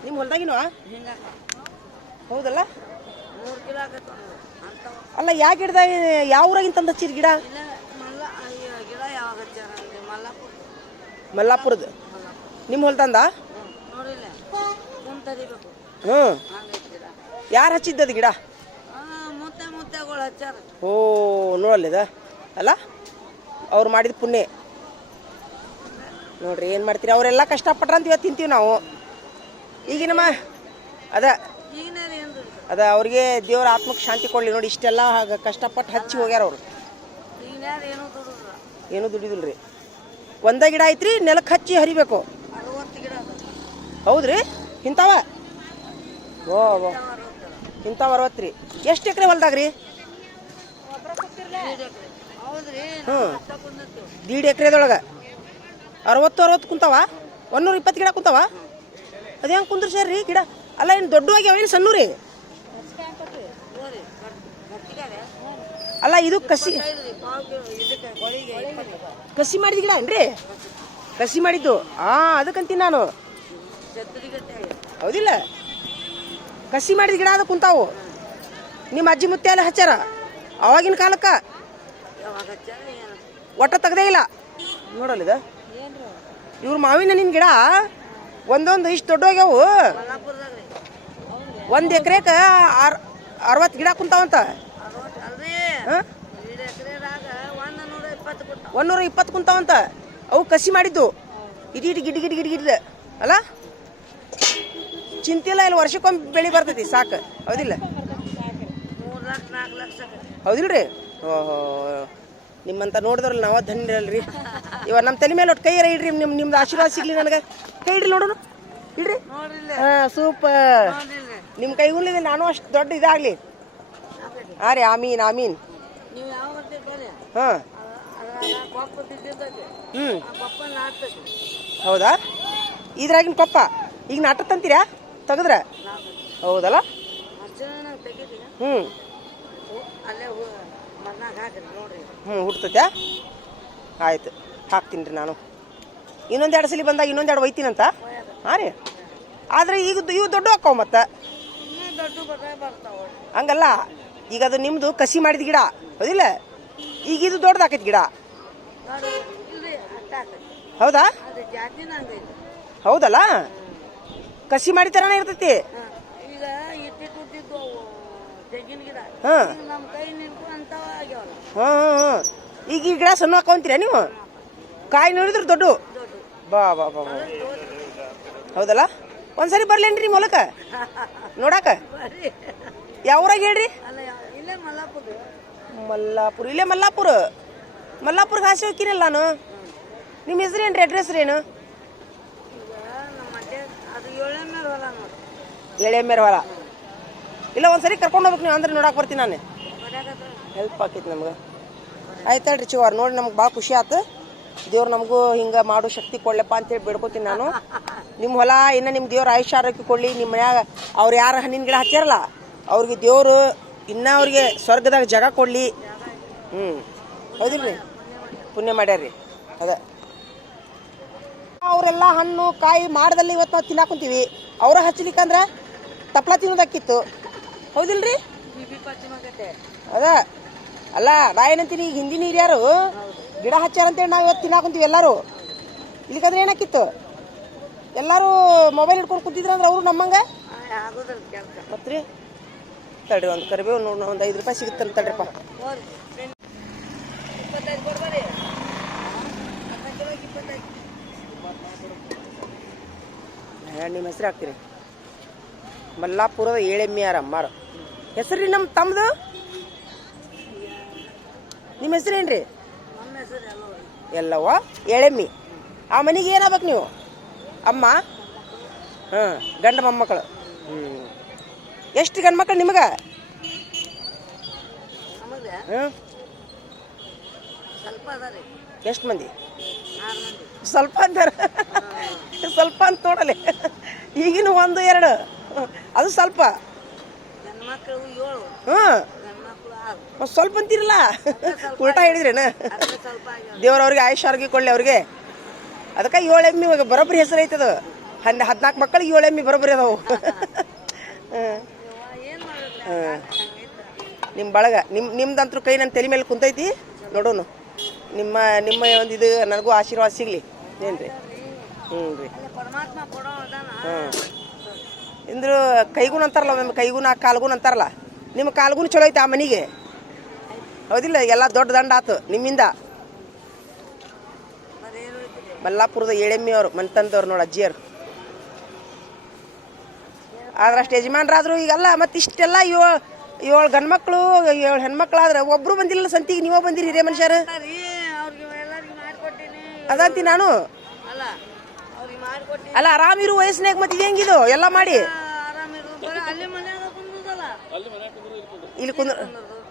ನಿಮ್ಮ ಹೊಲ್ದಾಗಿನೋ ಹೌದಲ್ಲ? 3 ಕಿಲೋ ಆಗತ್ತೆ ಅಂಥವು. ಅಲ್ಲ ಯಾವ ಗಿಡದ ಯಾವ ಊರಾಗಿಂದ ತಂದು ಹಚ್ಚಿರಿ ಗಿಡ? ಇಲ್ಲ ಗಿಡ ಯಾವಾಗ ಹಚ್ಚಾರ ಅಲ್ಲಿ ಮಲ್ಲಾಪುರ. ಮಲ್ಲಾಪುರದ ನಿಮ್ಮ ಹೊಲ್ದಂದ? ನೋಡಿಲ್ಲ ಕುಂತರಿಬೇಕು ಹ್ಞೂ ಹಂಗೈತಿ ಗಿಡ. ಯಾರು ಹಚ್ಚಿದ್ದದು ಗಿಡ? ಮುತ್ತೆಗಳು ಹಚ್ಚಾರ. ಓ ನೋಡಲ್ಲಿದ ಅಲ್ಲ ಅವ್ರು ಮಾಡಿದ ಪುಣ್ಯ ನೋಡ್ರಿ. ಏನು ಮಾಡ್ತೀರಿ, ಅವರೆಲ್ಲ ಕಷ್ಟಪಟ್ರ ಅಂತ ಇವತ್ತು ತಿಂತೀವಿ ನಾವು. ಈಗ ನಮ್ಮ ಅದ ಈಗಿನ ಏನು ಅದ ಅವ್ರಿಗೆ ದೇವ್ರ ಆತ್ಮಕ್ಕೆ ಶಾಂತಿ ಕೊಡಲಿ ನೋಡಿ. ಇಷ್ಟೆಲ್ಲ ಕಷ್ಟಪಟ್ಟು ಹಚ್ಚಿ ಹೋಗ್ಯಾರ ಅವರು. ಈಗಿನ ಏನು ದುಡಿದ್ರ ಏನೂ ದುಡಿದಿಲ್ಲ ರೀ. ಒಂದ ಗಿಡ ಐತ್ರಿ, ನೆಲಕ್ಕೆ ಹಚ್ಚಿ ಹರಿಬೇಕು. 60 ಗಿಡ ಅದ. ಹೌದ್ರಿ? ಇಂಥವ ಓ ಓ ಇಂಥವು 60 ರೀ. ಎಷ್ಟು ಎಕರೆ ಹೊಲ್ದಾಗ ರೀ? ಹೌದ್ರಿ. ಹ್ಞೂ 1.5 ಎಕರೆದೊಳಗೆ 60 ಕುಂತಾವ. 120 ಗಿಡ ಕುಂತಾವ. ಅದು ಹೆಂಗೆ ಕುಂದ್ರಸ್ಯಾರ ರೀ ಗಿಡ? ಅಲ್ಲ ಏನು ದೊಡ್ಡ ಆಗ್ಯಾವ ಏನು ಸಣ್ಣ ರೀ? ಅಲ್ಲ ಇದು ಕಸಿ ಮಾಡಿದ ಗಿಡ ಏನ್ರಿ? ಕಸಿ ಮಾಡಿದ್ದು ಅದಕ್ಕಂತೀನಿ ನಾನು. ಹೌದಿಲ್ಲ? ಕಸಿ ಮಾಡಿದ ಗಿಡ ಅದು ಕುಂತಾವು. ನಿಮ್ಮ ಅಜ್ಜಿ ಮುತ್ತೆ ಎಲ್ಲ ಹಚ್ಚಾರ ಅವಾಗಿನ ಕಾಲಕ್ಕೆ. ಒಟ್ಟ ತೆಗ್ದೇ ಇಲ್ಲ ನೋಡಲ್ಲಿದ. ಇವ್ರ ಮಾವಿನ ಹಣ್ಣಿನ ಗಿಡ ಒಂದೊಂದು ಇಷ್ಟು ದೊಡ್ಡೋಗ್ಯಾವು. 1 ಎಕರೆಗೆ 60 ಗಿಡ ಕುಂತಾವಂತ. 120 ಕುಂತಾವಂತ. ಅವು ಕಸಿ ಮಾಡಿದ್ದು ಇಡಿ ಗಿಡ್ ಗಿಡ್ ಗಿಡ್ ಗಿಡ್ ಅಲ್ಲ. ಚಿಂತಿಲ್ಲ, ಇಲ್ಲಿ ವರ್ಷಕ್ಕೊಮ್ಮೆ ಬೆಳೆ ಬರ್ತೈತಿ ಸಾಕು. ಹೌದಿಲ್ಲ? 3-4 ಲಕ್ಷ. ಹೌದಿಲ್ರಿ? ಓಹೋ, ನಿಮ್ಮಂತ ನೋಡಿದ್ರಲ್ಲ ನಾವು ಧನ್ಯರಲ್ರಿ. ಇವಾಗ ನಮ್ಮ ತಲೆ ಮೇಲೆ ಒಟ್ಟು ಕೈ ಇಡ್ರಿ. ನಿಮ್ದು ಆಶೀರ್ವಾದ ಸಿಗ್ಲಿ ನನಗೆ. ಕೈ ಇಡ್ರಿ ನೋಡೋಣ. ಇಡ್ರಿ. ಹಾಂ ಸೂಪರ್. ನಿಮ್ಮ ಕೈ ಉಳ್ಳಿದೆ ನಾನು ಅಷ್ಟು ದೊಡ್ಡ ಇದಾಗಲಿ. ಹಾಂ ರೀ, ಆಮೀನ್ ಆಮೀನ್. ನೀವು ಯಾವ ಬರ್ತೀರಿ? ಹಾಂ ಹ್ಞೂ ಹೌದಾ? ಇದ್ರಾಗಿನ ಕೊಪ್ಪ ಈಗ ನಾಟತ್ತಂತೀರಾ ತೆಗೆದ್ರೆ? ಹೌದಲ್ಲ? ಹ್ಞೂ ಹುಡ್ತತ್ಯಾ? ಆಯ್ತು, ಹಾಕ್ತೀನಿ ರೀ ನಾನು. ಇನ್ನೊಂದೆರಡು ಸಲ ಬಂದಾಗ ಇನ್ನೊಂದೆರಡು ಒಯ್ತೀನಂತ. ಹಾಂ ರೀ. ಆದರೆ ಈಗ ಇವು ದೊಡ್ಡ ಹಾಕವು ಮತ್ತೆ ಹಂಗಲ್ಲ. ಈಗ ಅದು ನಿಮ್ಮದು ಕಸಿ ಮಾಡಿದ ಗಿಡ ಹೌದಿಲ್ಲ? ಈಗ ಇದು ದೊಡ್ಡದಾಕೈತಿ ಗಿಡ. ಹೌದಾ? ಹೌದಲ್ಲ? ಕಸಿ ಮಾಡಿ ಥರನೇ ಇರ್ತೈತಿ. ಹಾಂ ಹಾಂ ಹಾಂ. ಈಗ ಈ ಗಿಡ ಸಣ್ಣ ಹಾಕೊಂತೀರ ನೀವು? ಕಾಯಿ ನೋಡಿದ್ರೆ ದೊಡ್ಡ. ಬಾ ಬಾ ಬಾ ಬಾ. ಹೌದಲ್ಲ? ಒಂದ್ಸರಿ ಬರ್ಲೇನ್ರಿ ನಿಮ್ಮ ಹೊಲಕ್ಕೆ ನೋಡಾಕ? ಯಾವ ಊರಾಗ ಹೇಳ್ರಿ? ಮಲ್ಲಾಪುರ. ಇಲ್ಲೇ ಮಲ್ಲಾಪುರ. ಮಲ್ಲಾಪುರ್ಗೆ ಹಾಸಿ ಹೋಗ್ತೀನಲ್ಲ ನಾನು. ನಿಮ್ಮ ಹೆಸ್ರು ಏನ್ರಿ? ಅಡ್ರೆಸ್ ರೀ ಏನು? ಎಳೆಮೇರ ಹೊಲ. ಇಲ್ಲ ಒಂದ್ಸರಿ ಕರ್ಕೊಂಡು ಹೋಗ್ಬೇಕು ನೀವು, ಅಂದ್ರೆ ನೋಡಕ್ಕೆ ಬರ್ತೀನಿ ನಾನು. ಹೆಲ್ಪ್ ಆಕೈತಿ ನಮ್ಗೆ. ಆಯ್ತು ಹೇಳ್ರಿ ಚಿವಾರ್, ನೋಡಿ ನಮ್ಗೆ ಭಾಳ ಖುಷಿ ಆಯ್ತು. ದೇವ್ರು ನಮಗೂ ಹಿಂಗೆ ಮಾಡೋ ಶಕ್ತಿ ಕೊಡ್ಲಪ್ಪ ಅಂತೇಳಿ ಬೇಡ್ಕೊತೀನಿ ನಾನು. ನಿಮ್ಮ ಹೊಲ ಇನ್ನು ನಿಮ್ಮ ದೇವ್ರ ಆಯುಷ್ಯ ಆರೋಗ್ಯ ಕೊಡಲಿ. ನಿಮ್ಮ ಮನ್ಯಾಗ ಅವ್ರು ಯಾರು ಹಣ್ಣಿನ ಗಿಡ ಹಚ್ಚಾರಲ್ಲ ಅವ್ರಿಗೆ ದೇವರು ಇನ್ನೂ ಅವ್ರಿಗೆ ಸ್ವರ್ಗದಾಗ ಜಾಗ ಕೊಡಲಿ. ಹೌದಿಲ್ರಿ? ಪುಣ್ಯ ಮಾಡ್ಯಾರ್ರಿ. ಅದ ಅವರೆಲ್ಲ ಹಣ್ಣು ಕಾಯಿ ಮಾಡ್ದಲ್ಲಿ ಇವತ್ತು ನಾವು ತಿನ್ನಾಕೊಂತೀವಿ. ಅವರ ಹಚ್ಚಲಿಕ್ಕಂದ್ರೆ ತಪ್ಪಲ ತಿನ್ನೋದಕ್ಕಿತ್ತು. ಹೌದಿಲ್ರಿ? ಅದ ಅಲ್ಲ ನಾ ಏನಂತೀನಿ, ಈಗ ಹಿಂದಿನ ಹಿರಿಯರು ಗಿಡ ಹಚ್ಚಾರಂತೇಳಿ ನಾವು ಇವತ್ತು ತಿನ್ನಾಕೊಂತೀವಿ ಎಲ್ಲರೂ. ಇಲ್ಲಿಕಂದ್ರೆ ಏನಾಕಿತ್ತು? ಎಲ್ಲರೂ ಮೊಬೈಲ್ ಹಿಡ್ಕೊಂಡು ಕುಂತಿದ್ರಂದ್ರೆ ಅವರು ನಮ್ಮಂಗೆ ಮತ್ತೆ ರೀ. ತಡ್ರಿ ಒಂದು ಕರಿಬೇವು ನೋಡಿ, ಒಂದು 5 ರೂಪಾಯಿ ಸಿಗುತ್ತೆ ತಡ್ರಿಪ್ಪ. ನಿಮ್ಮ ಹೆಸ್ರು ಹಾಕ್ತೀರಿ? ಮಲ್ಲಾಪುರದ ಏಳೆಮ್ಮಿಯಾರ ಅಮ್ಮಾರ ಹೆಸರು ರೀ. ನಮ್ಮ ತಮ್ಮದು ನಿಮ್ಮ ಹೆಸರೇನ್ರಿ? ಎಲ್ಲವ ಎಳೆಮ್ಮಿ. ಆ ಮನೆಗೆ ಏನಾಗ್ಬೇಕು ನೀವು? ಅಮ್ಮ. ಹಾಂ, ಗಂಡ ಮೊಮ್ಮಕ್ಕಳು. ಎಷ್ಟು ಗಂಡು ಮಕ್ಕಳು ನಿಮಗೆ? ಹ್ಞೂ ಎಷ್ಟು ಮಂದಿ? ಸ್ವಲ್ಪ ಅಂತಾರೆ. ಸ್ವಲ್ಪ ಅಂತ ನೋಡಲಿ. ಈಗಿನ 1-2 ಅದು ಸ್ವಲ್ಪ. ಹ್ಞೂ ಸ್ವಲ್ಪ ಅಂತೀರಲ್ಲ, ಉಲ್ಟಾ ಹೇಳಿದ್ರೇನ? ದೇವ್ರವ್ರಿಗೆ ಆಯುಷ್ಯ ಆರೋಗ್ಯ ಕೊಡಲಿ ಅವ್ರಿಗೆ. ಅದಕ್ಕೆ 7 ಎಮ್ಮಿ ಬರೋಬ್ಬರಿ ಹೆಸರು ಐತದ. 14 ಮಕ್ಕಳಿಗೆ 7 ಎಮ್ಮಿ ಬರೋಬ್ಬರಿ ಅದಾವು. ನಿಮ್ಮ ಬಳಗ ನಿಮ್ದಂತರೂ ಕೈ ನನ್ನ ತಲೆ ಮೇಲೆ ಕುಂತೈತಿ ನೋಡೋನು ನಿಮ್ಮ ಒಂದು ಇದು ನನಗೂ ಆಶೀರ್ವಾದ ಸಿಗಲಿ ಏನು ರೀ ಹ್ಞೂ ರೀ ಪರಮಾತ್ಮ ಕೊಡೋ ಅದಾನ. ಹಾಂ ಇಂದ್ರು ಕೈಗೂನ್ ಅಂತಾರಲ್ಲ ಒಮ್ಮೆ ಕೈಗೂನ ಕಾಲ್ಗೂನ್ ಅಂತಾರಲ್ಲ ನಿಮ್ಮ ಕಾಲ್ಗೂನು ಚಲೋ ಐತೆ ಆ ಮನೆಗೆ ಹೌದಿಲ್ಲ ಎಲ್ಲ ದೊಡ್ಡ ದಂಡ ಆತು ನಿಮ್ಮಿಂದ ಮಲ್ಲಾಪುರದ ಏಳೆಮ್ಮಿ ಅವರು ಮನೆ ತಂದವ್ರು ನೋಡಿ ಅಜ್ಜಿಯರು ಆದ್ರೆ ಅಷ್ಟು ಯಜಮಾನ್ರಾದ್ರು ಈಗಲ್ಲ ಮತ್ತು ಇಷ್ಟೆಲ್ಲ ಏಳು ಗಂಡು ಮಕ್ಕಳು 7 ಹೆಣ್ಮಕ್ಳಾದ್ರೆ ಒಬ್ಬರು ಬಂದಿಲ್ಲ ಸಂತಿಗೆ ನೀವೇ ಬಂದಿರಿ ಹಿರಿಯ ಮನುಷ್ಯರು ಅದಂತಿ ನಾನು ಅಲ್ಲ ಅವ್ರಿಗೆ ಮಾಡಿಕೊಟ್ಟು ಅಲ್ಲ ಆರಾಮಿರು ವಯಸ್ಸಿನಾಗ ಮತ್ತೆ ಇದು ಹೆಂಗಿದು ಎಲ್ಲ ಮಾಡಿ ಆರಾಮಿರು ಅಲ್ಲಿ ಮನ್ಯಾಗ ಕುಂದ್ರದಲ್ಲ ಇಲ್ಲಿ ಕುಂದ್ರ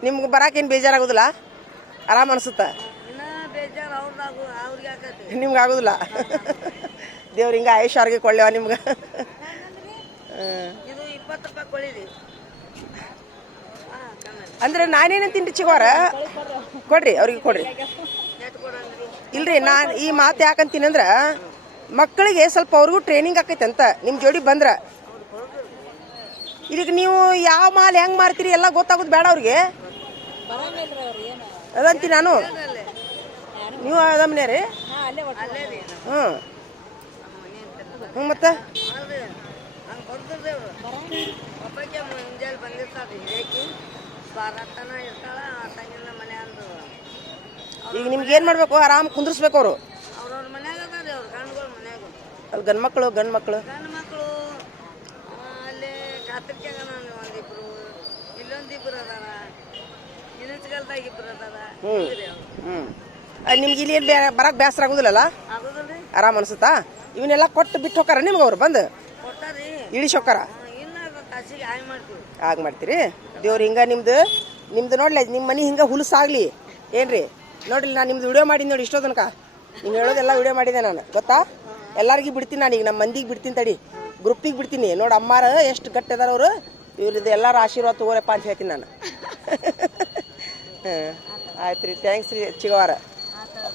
ನಿಮ್ಗೆ ಬರಾಕೇನು ಬೇಜಾರಾಗೋದಿಲ್ಲ ಆರಾಮ್ ಅನ್ಸುತ್ತಾ ಇನ್ನ ಬೇಜಾರು ಅವ್ರಿಗೆ ಆಕತಿ ನಿಮ್ಗೆ ಆಗೋದಿಲ್ಲ ದೇವ್ರು ಹಿಂಗೆ ಆಯುಷ್ ಅವ್ರಿಗೆ ಕೊಳ್ಳೇವ ನಿಮ್ಗೆ ಇದು 20 ರೂಪಾಯಿ ಕೊಳಿರಿ ಅಂದ್ರೆ ನಾನೇನಂತೀನಿ ಚಿಗೋರ ಕೊಡ್ರಿ ಅವ್ರಿಗೆ ಕೊಡ್ರಿ ಎಷ್ಟು ಕೊಡಂಗ್ರಿ ಇಲ್ರಿ ನಾನು ಈ ಮಾತು ಯಾಕಂತೀನಿ ಅಂದ್ರೆ ಮಕ್ಕಳಿಗೆ ಸ್ವಲ್ಪ ಅವ್ರಿಗೂ ಟ್ರೈನಿಂಗ್ ಆಕೈತೆ ಅಂತ ನಿಮ್ಮ ಜೋಡಿ ಬಂದ್ರೆ ಈಗ ನೀವು ಯಾವ ಮಾಲ್ ಹೆಂಗೆ ಮಾರ್ತೀರಿ ಎಲ್ಲ ಗೊತ್ತಾಗೋದು ಬೇಡ ಅವ್ರಿಗೆ ಅದಂತೀನಿ ನಾನು ನೀವು ಅದಮ್ಮನೇ ರೀ ಅಲ್ಲೇ ರೀ ಹ್ಞೂ ಹ್ಞೂ ಮತ್ತೆ ಹಂಗೆ ಬರ್ತಿರ್ರಿ ಅವರು ಒಬ್ಬಕ್ಕೆ ಮುಂಜಾನೆ ಬಂದಿರ್ತಾರೆ ಹಿರೇಕಿ ಬಾರತನ ಇರ್ತಾಳ ತಂಗಿನ ಮನೆ ಅಂದು ಈಗ ನಿಮ್ಗೆ ಏನು ಮಾಡಬೇಕು ಆರಾಮ್ ಕುಂದ್ರಿಸ್ಬೇಕು ಅವರು ಅವ್ರವ್ರ ಮನ್ಯಾಗ ಅದಾರಿ ಅವ್ರ ಗಂಡುಗಳ ಮನ್ಯಾಗ ಅಲ್ಲಿ ಗಂಡು ಮಕ್ಕಳು ಗಂಡು ಮಕ್ಕಳು ಅಲ್ಲಿ ಕಾತರ್ಕ್ಯಾಗ ನಾನು ಒಂದಿಬ್ರು ಇಲ್ಲೊಂದಿಬ್ರು ಅದಾರ ಇನಿಸ್ಗಲ್ದಾಗ ಇಬ್ರು ಅದಾರ ಹ್ಞೂ ನಿಮ್ಗೆ ಇಲ್ಲಿ ಏನು ಬರಕ್ಕೆ ಬೇಸರ ಆಗೋದಿಲ್ಲಲ್ಲ ಆಗೋದಿಲ್ರಿ ಆರಾಮ್ ಅನ್ಸುತ್ತಾ ಇವನ್ನೆಲ್ಲ ಕೊಟ್ಟು ಬಿಟ್ಟು ಹೋಗಾರ ನಿಮ್ಗೆ ಅವ್ರು ಬಂದು ಕೊಡ್ತಾರ್ರಿ ಇಳಿಸಿ ಹೋಗಾರ ಇನ್ನ ತಾಸಿಗೆ ಹಾಯ್ ಮಾಡ್ತೀವಿ ಆಗ ಮಾಡ್ತೀರಿ ದೇವ್ರು ಹಿಂಗೆ ನಿಮ್ದು ನೋಡ್ಲಿ ನಿಮ್ಮ ಮನೆ ಹಿಂಗೆ ಹುಲಸಾಗ್ಲಿ ಏನ್ರಿ ನೋಡ್ರಿ ನಾನು ನಿಮ್ದು ವಿಡಿಯೋ ಮಾಡಿದ್ದು ನೋಡಿ ಇಷ್ಟೋ ತನಕ ನೀವು ಹೇಳೋದೆಲ್ಲ ವಿಡಿಯೋ ಮಾಡಿದೆ ನಾನು ಗೊತ್ತಾ ಎಲ್ಲರಿಗೂ ಬಿಡ್ತೀನಿ ನಾನು ಈಗ ನಮ್ಮ ಮಂದಿಗೆ ಬಿಡ್ತೀನಿ ತಡಿ ಗ್ರೂಪಿಗೆ ಬಿಡ್ತೀನಿ ನೋಡಿ ಅಮ್ಮಾರ ಎಷ್ಟು ಗಟ್ಟಿ ಅದಾರ ಅವರು ಇವ್ರದ್ದು ಎಲ್ಲರೂ ಆಶೀರ್ವಾದ ತಗೋರಪ್ಪ ಅಂತ ಹೇಳ್ತೀನಿ ನಾನು ಹಾಂ ಆಯ್ತು ರೀ ಥ್ಯಾಂಕ್ಸ್ ರೀ ಚಿಗವಾರ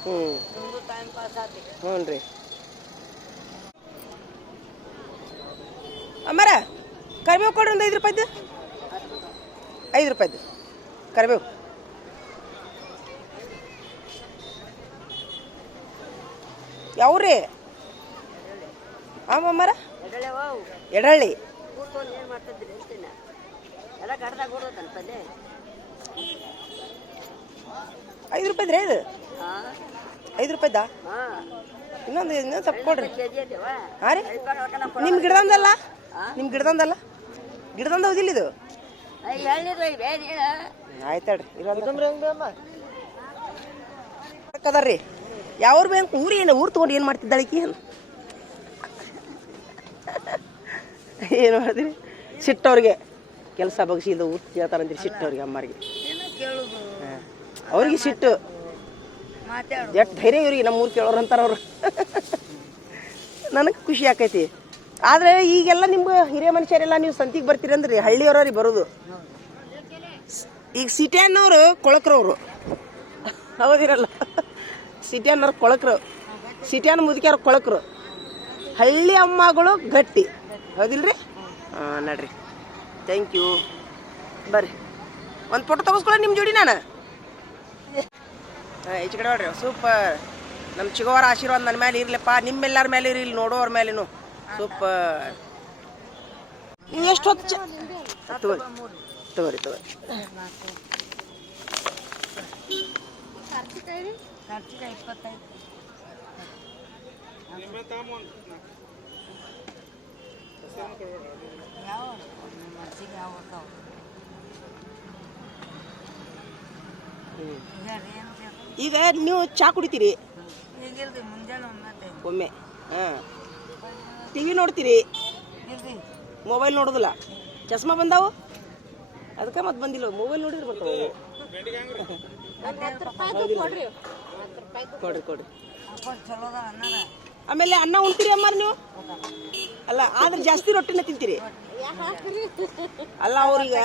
ಹ್ಞೂ ಟೈಮ್ ಪಾಸ್ ಆತಿ ಹ್ಞೂ ರೀ ಅಮ್ಮಾರ ಕರಿಬೇವು ಕೊಡ್ರಿ ಒಂದು 5 ರೂಪಾಯ್ದು 5 ರೂಪಾಯ್ದು ಕರಿಬೇವು ಯಾವ್ರಿ ಆಮಮ್ಮಾರ ಎಡಹಳ್ಳಿ ಕೂತ್ಕೊಂಡು ಏನು ಮಾಡ್ತಿದ್ರಿ ಅಂತೀನಿ ಎಲ್ಲ ಗಡ್ದಾಗ ಓಡೋದಲ್ಲ ಪಲ್ಲೆ 5 ರೂಪಾಯ್ದು ರೀ ಇದು ಹಾಂ 5 ರೂಪಾಯ್ದಾ ಹಾಂ ಇನ್ನೊಂದು ಸ್ವಲ್ಪ ಕೊಡ್ರಿ ಕೆಜಿ ಐತೆವ ಹಾಂ ರೀ ನಿಮ್ಮ ಗಿಡದಂದಲ್ಲ ನಿಮ್ಮ ಗಿಡದಂದಲ್ಲ ಗಿಡದಂದ ಹೌದಿಲ್ಲ ಇದು ಆಯ್ತು ಹೇಳ್ರಿ ಅದಾರ್ರಿ ಯಾವ್ರು ಬೇಕು ಊರು ಏನು ಊರು ತೊಗೊಂಡು ಏನು ಮಾಡ್ತಿದ್ದಾಳಿಕಿ ಏನು ಮಾಡಿದ್ರಿ ಸಿಟ್ಟವ್ರಿಗೆ ಕೆಲಸ ಬಗ್ಸಿದ ಊರು ಕೇಳ್ತಾರಂತೀರಿ ಸಿಟ್ಟವ್ರಿಗೆ ಅಮ್ಮರಿಗೆ ಏನೋ ಕೇಳೋದು ಅವ್ರಿಗೆ ಸಿಟ್ಟು ಮಾತಾಡು ಎಷ್ಟು ಧೈರ್ಯ ಇವ್ರಿಗೆ ನಮ್ಮ ಊರು ಕೇಳೋರು ಅಂತಾರೆ ಅವರು ನನಗೆ ಖುಷಿ ಆಕೈತಿ ಆದರೆ ಈಗೆಲ್ಲ ನಿಮ್ಗೆ ಹಿರಿಯ ಮನುಷ್ಯರೆಲ್ಲ ನೀವು ಸಂತಿಗೆ ಬರ್ತೀರಿ ಅಂದ್ರಿ ಹಳ್ಳಿಯವರವ್ರಿಗೆ ಬರೋದು ಈಗ ಸಿಟಿಯನ್ನವರು ಕೊಳಕ್ರವ್ರು ಹೌದಿರಲ್ಲ ಸಿಟಿಯನ್ನವ್ರು ಕೊಳಕ್ರು ಸಿಟಿಯನ್ನ ಮುದುಕ್ಯಾರ ಕೊಳಕ್ರು ಹಳ್ಳಿ ಅಮ್ಮಗಳು ಗಟ್ಟಿ ಹೌದಿಲ್ರಿ ಹಾಂ ನಡ್ರಿ ಥ್ಯಾಂಕ್ ಯು ಬರ್ರಿ ಒಂದು ಫೋಟೋ ತಗೋಸ್ಕೊಳ್ಳಿ ನಿಮ್ಮ ಜೋಡಿ ನಾನು ಹಾಂ ಈಚೆ ಕಡೆ ನೋಡ್ರಿ ಸೂಪರ್ ನಮ್ಮ ಚಿಗೋವರ ಆಶೀರ್ವಾದ ನನ್ನ ಮೇಲೆ ಇರ್ಲಪ್ಪ ನಿಮ್ಮೆಲ್ಲರ ಮೇಲೆ ಇರಲಿ ಇಲ್ಲಿ ನೋಡೋರ ಮೇಲೇನು ಸೂಪರ್ ನೀವು ಎಷ್ಟು ಹೊತ್ತು ತಗೋರಿ ತಗೋರಿ ತಗೋರಿ ಖರ್ಚಿಗೆ 25 ಯಾವ ಮನ್ಸಿಗೆ ಯಾವ ಬರ್ತಾವ ಈಗ ನೀವು ಚಾ ಕುಡಿತೀರಿ ಈಗಿಲ್ರಿ ಮುಂಜಾನೆ ಒಮ್ಮೆ ಹಾಂ ಟಿ ವಿ ನೋಡ್ತೀರಿ ಇಲ್ರಿ ಮೊಬೈಲ್ ನೋಡೋದಿಲ್ಲ ಚಸ್ಮಾ ಬಂದಾವು ಅದಕ್ಕೆ ಮತ್ತೆ ಬಂದಿಲ್ಲ ಮೊಬೈಲ್ ನೋಡಿದ್ರೆ ಬರ್ತಾವೆ ಕೊಡ್ರಿ ಕೊಡ್ರಿ ಚಲೋ ಅದ ಅನ್ನದ ಆಮೇಲೆ ಅನ್ನ ಉಣ್ತೀರಿ ಅಮ್ಮಾರ ನೀವು ಅಲ್ಲ ಆದ್ರೆ ಜಾಸ್ತಿ ರೊಟ್ಟಿನ ತಿಂತೀರಿ ಅಲ್ಲ ಅವ್ರೀಗ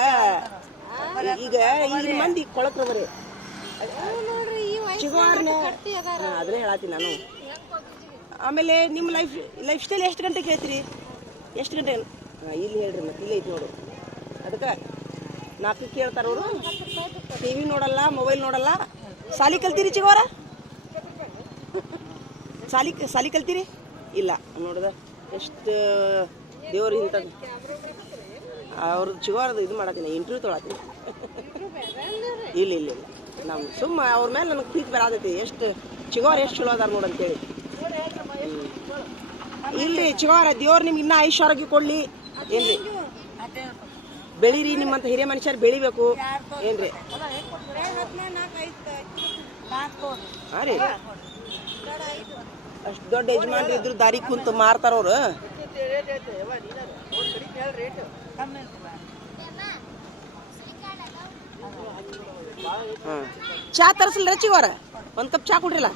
ಈಗ ಈಗಿನ ಮಂದಿ ಕೊಳಕ್ರ ಬರೀ ಚಿಗೋರ್ನ ಅದೇ ಹೇಳತ್ತೀನಿ ನಾನು ಆಮೇಲೆ ನಿಮ್ಮ ಲೈಫ್ ಸ್ಟೈಲ್ ಎಷ್ಟು ಗಂಟೆಗೆ ಹೇಳ್ತೀರಿ ಎಷ್ಟು ಗಂಟೆ ಹಾಂ ಇಲ್ಲಿ ಹೇಳ್ರಿ ಮತ್ತೆ ಇಲ್ಲೇ ಐತಿ ನೋಡು ಅದಕ್ಕೆ 4 ಕೇಳ್ತಾರ ಅವರು. ಟಿವಿ ನೋಡಲ್ಲ, ಮೊಬೈಲ್ ನೋಡಲ್ಲ. ಸಾಲಿ ಕಲ್ತೀರಿ ಚಿಗೋರ? ಸಾಲಿ ಕಲ್ತೀರಿ? ಇಲ್ಲ ನೋಡ್ದ ಎಷ್ಟು ದೇವ್ರ ಇಂಥದ್ದು. ಅವ್ರದ್ದು ಚಿಗೋರದು ಇದು ಮಾಡತ್ತೀನಿ, ಇಂಟರ್ವ್ಯೂ ತೊಗೊಳತ್ತೀನಿ. ಇಲ್ಲ ನಾವು ಸುಮ್ಮ ಅವ್ರ ಮೇಲೆ ನನಗೆ ಪ್ರೀತಿ ಬರಾದೈತಿ. ಎಷ್ಟು ಚಿಗೋರ ಎಷ್ಟು ಚಲೋ ಅದಾರ ನೋಡಂತೇಳಿ. ಇಲ್ರಿ ಚಿಗೋರ ದೇವ್ರು ನಿಮ್ಗೆ ಇನ್ನೂ ಆಯುಷ್ಯ ಕೊಡ್ಲಿ ಏನ್ರಿ. ಬೆಳೀರಿ, ನಿಮ್ಮಂತ ಹಿರಿಯ ಮನುಷ್ಯರು ಬೆಳಿಬೇಕು ಏನ್ರಿ. ಹಾಂ ರೀ, ಅಷ್ಟು ದೊಡ್ಡ ಯಜಮಾನ್ರು ಇದ್ರು ದಾರಿ ಕುಂತು ಮಾರ್ತಾರವ್ರು. ಹಾಂ, ಚಾ ತರಿಸಲ್ರ ಚಿಗೋರ? ಒಂದು ಕಪ್ ಚಾ ಕೊಡ್ರಿಲ್ಲ.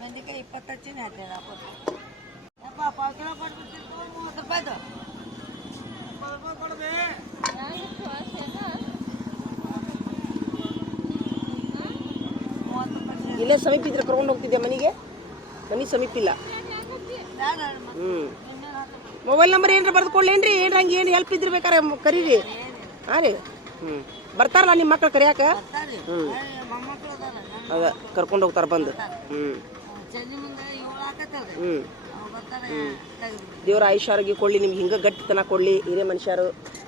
ಬೆಂಡೆಕಾಯಿ 20 ಹಚ್ಚಿನ ಯಪ್ಪ, ಪಾವು ಕಿಲೋ ಕೊಟ್ಬಿಡ್ತಿತ್ತು 30 ರೂಪಾಯ್ದು. ಇಲ್ಲೇ ಸಮೀಪ ಇದ್ರೆ ಕರ್ಕೊಂಡು ಹೋಗ್ತಿದ್ದೆ ಮನೆಗೆ. ಮನೆ ಸಮೀಪ ಇಲ್ಲ. ಮೊಬೈಲ್ ನಂಬರ್ ಏನ್ರ ಬರ್ದು ಕೊಡ್ಲೇನ್ರಿ? ಏನ್ರ ಹಂಗೆ ಏನು ಹೆಲ್ಪ್ ಇದ್ರೆ ಬೇಕಾರೆ ಕರೀರಿ. ಹಾಂ ರೀ, ಬರ್ತಾರಲ್ಲ ನಿಮ್ಮ ಮಕ್ಳು ಕರಿಯಾಕ? ಅದ ಕರ್ಕೊಂಡು ಹೋಗ್ತಾರ ಬಂದು. ದೇವ್ರ ಆಯುಷ್ಯ ಕೊಡ್ಲಿ, ನಿಮ್ಗೆ ಹಿಂಗೆ ಗಟ್ಟಿತನ ಕೊಡ್ಲಿ ಹಿರಿಯ ಮನುಷ್ಯರು.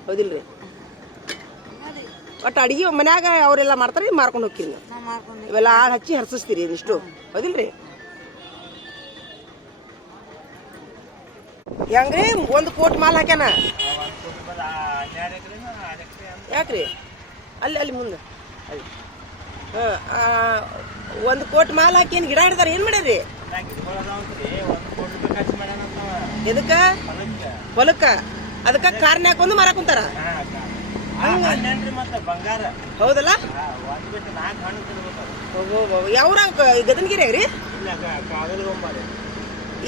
ಹೌದಿಲ್ರಿ? ಒಟ್ಟು ಅಡಿಗೆ ಮನ್ಯಾಗ ಅವರೆಲ್ಲ ಮಾಡ್ತಾರೆ, ಮಾರ್ಕೊಂಡು ಹೋಗ್ತೀರಿ. ಇವೆಲ್ಲ ಆಳು ಹಚ್ಚಿ ಹರ್ಸಿಸ್ತೀರಿ ಇದಿಷ್ಟು. ಹೌದಿಲ್ರಿ? ಹೆಂಗ್ರಿ 1 ಕೋಟಿ ಮಾಲ್ ಹಾಕ್ಯಾನ? ಯಾಕ್ರಿ? ಅಲ್ಲಿ ಮುಂದೆ ಅಲ್ಲಿ 1 ಕೋಟಿ ಮಾಲ್ ಹಾಕಿ ಏನು ಗಿಡ ಹಿಡ್ದಾರ? ಏನು ಮಾಡ್ಯಾರ್ರಿ? ಎದಕ್ಕ? ಹೊಲಕ್ಕ. ಅದಕ್ಕ ಕಾರ್ನ್ಯಾಕ ಒಂದು ಮಾರಾಕ್ ಕುಂತಾರ. ಹೌದಲ್ಲ? ಯಾವ್ರ ಗದನಗಿರಿಯಾಗ್ರಿ?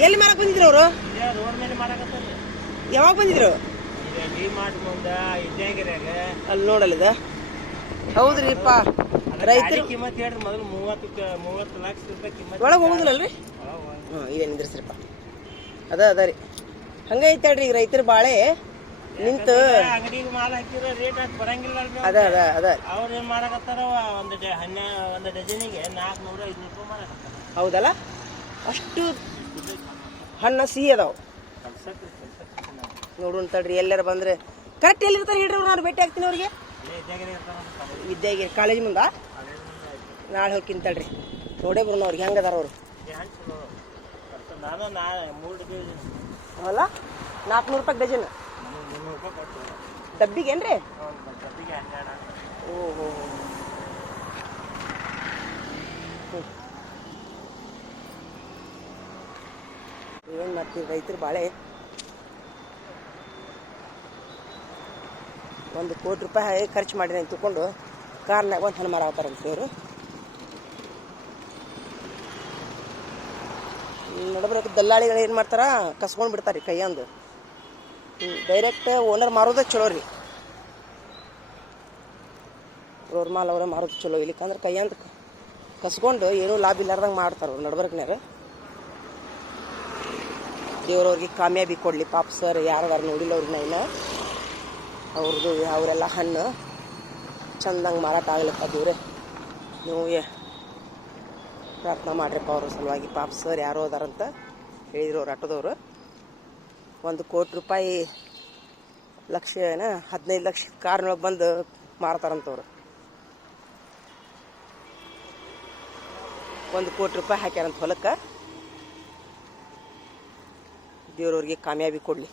ಎಲ್ಲಿ ಮಾರಕ್ ಬಂದಿದ್ರು ಅವರು? ಯಾವಾಗ ಬಂದಿದ್ರು? ಅಲ್ಲಿ ನೋಡಲ್ಲ. ಹೌದ್ರಿಪ್ಪ, ರೈತರು ಒಳಗೆ ಹೋಗುದಿಲ್ಲಲ್ರಿ? ಇಲ್ಲೇ ನಿಂದ್ರಿಸ್ರಿಪ್ಪ. ಅದ ರೀ, ಹಂಗೈತೆ ಹೇಳ್ರಿ. ಈಗ ರೈತರು ಬಾಳೆ ನಿಂತು ಅದ ಅವ್ರ ಏನ್ ಮಾಡಕತ್ತಾರ, ಒಂದು ಡಜನಿಗೆ 400-500 ರೂಪಾಯಿ. ಹೌದಲ್ಲ? ಅಷ್ಟು ಹಣ್ಣ ಸಿಹಿ ಅದಾವ. ನೋಡೋಣ ತಡ್ರಿ, ಎಲ್ಲಾರ ಬಂದ್ರೆ ಕರೆಕ್ಟ್ ಎಲ್ಲಿರ್ತಾರೆ ಹೇಳ್ರಿ. ಅವ್ರು ನಾನು ಭೇಟಿ ಆಗ್ತೀನಿ ಅವ್ರಿಗೆ. ವಿದ್ಯಾಗಿರಿ ಕಾಲೇಜ್ ಮುಂದ. ನಾಳೆ ಹೋಗ್ತೀನಿ ತಡ್ರಿ, ನೋಡೇ ಬರೋಣ ಅವ್ರಿಗೆ ಹೆಂಗದಾರ ಅವರು. ಅಲ್ಲ 400 ರೂಪಾಯಿ ಡಜನ್ ಡಬ್ಬಿಗೇನ್ರಿ? ಓಹೋ, ಏನು ಮಾಡ್ತೀವಿ ರೈತರು ಬಾಳೆ. 1 ಕೋಟಿ ರೂಪಾಯಿ ಖರ್ಚು ಮಾಡಿ ನಾನು ತಗೊಂಡು ಕಾರ್ನಾಗ ಒಂದು ಹಣ್ಣು ಮಾರಾಗ್ತಾರಂತ ಇವರು. ನೋಡ್ಬೇಕು ದಲ್ಲಾಳಿಗಳು ಏನು ಮಾಡ್ತಾರ, ಕಸ್ಕೊಂಡು ಬಿಡ್ತಾರೆ ಕೈಯಂದು. ಡೈರೆಕ್ಟ್ ಓನರ್ ಮಾರೋದೇ ಚಲೋ ರೀ. ಅವ್ರ ಮಾಲ್ ಅವರೇ ಮಾರೋದು ಚಲೋ. ಇಲ್ಲಿಕಂದ್ರೆ ಕೈಯಂದು ಕಸ್ಕೊಂಡು ಏನೂ ಲಾಭ ಇಲ್ಲಾರ್ದಂಗೆ ಮಾಡ್ತಾರೆ ಅವ್ರು ನಡ್ಬರ್ಕ್ನ್ಯಾರ. ದೇವ್ರವ್ರಿಗೆ ಕಾಮಯಾಬಿ ಕೊಡಲಿ. ಪಾಪ ಸರ್ ಯಾರದಾರ ನೋಡಿಲ್ಲ ಅವ್ರಿಗೆ ನೈನ. ಅವ್ರದ್ದು ಅವರೆಲ್ಲ ಹಣ್ಣು ಚಂದಂಗೆ ಮಾರಾಟ ಆಗ್ಲಿಪ್ಪ ದೇವ್ರೆ. ನೀವು ಪ್ರಾರ್ಥನಾ ಮಾಡ್ರಿಪ್ಪ ಅವ್ರ ಸಲುವಾಗಿ. ಪಾಪ ಸರ್ ಯಾರೋ ಅದಾರಂತ ಹೇಳಿದ್ರು ಅವ್ರು ಆಟೋದವರು. 1 ಕೋಟಿ ರೂಪಾಯಿ ಲಕ್ಷ 15 ಲಕ್ಷ ಕಾರ್ನೊಳಗೆ ಬಂದು ಮಾರ್ತಾರಂತವ್ರು. 1 ಕೋಟಿ ರೂಪಾಯಿ ಹಾಕ್ಯಾರಂತ ಹೊಲಕ್ಕೆ. ದೇವ್ರವ್ರಿಗೆ ಕಾಮಯಾಬಿ ಕೊಡಲಿ.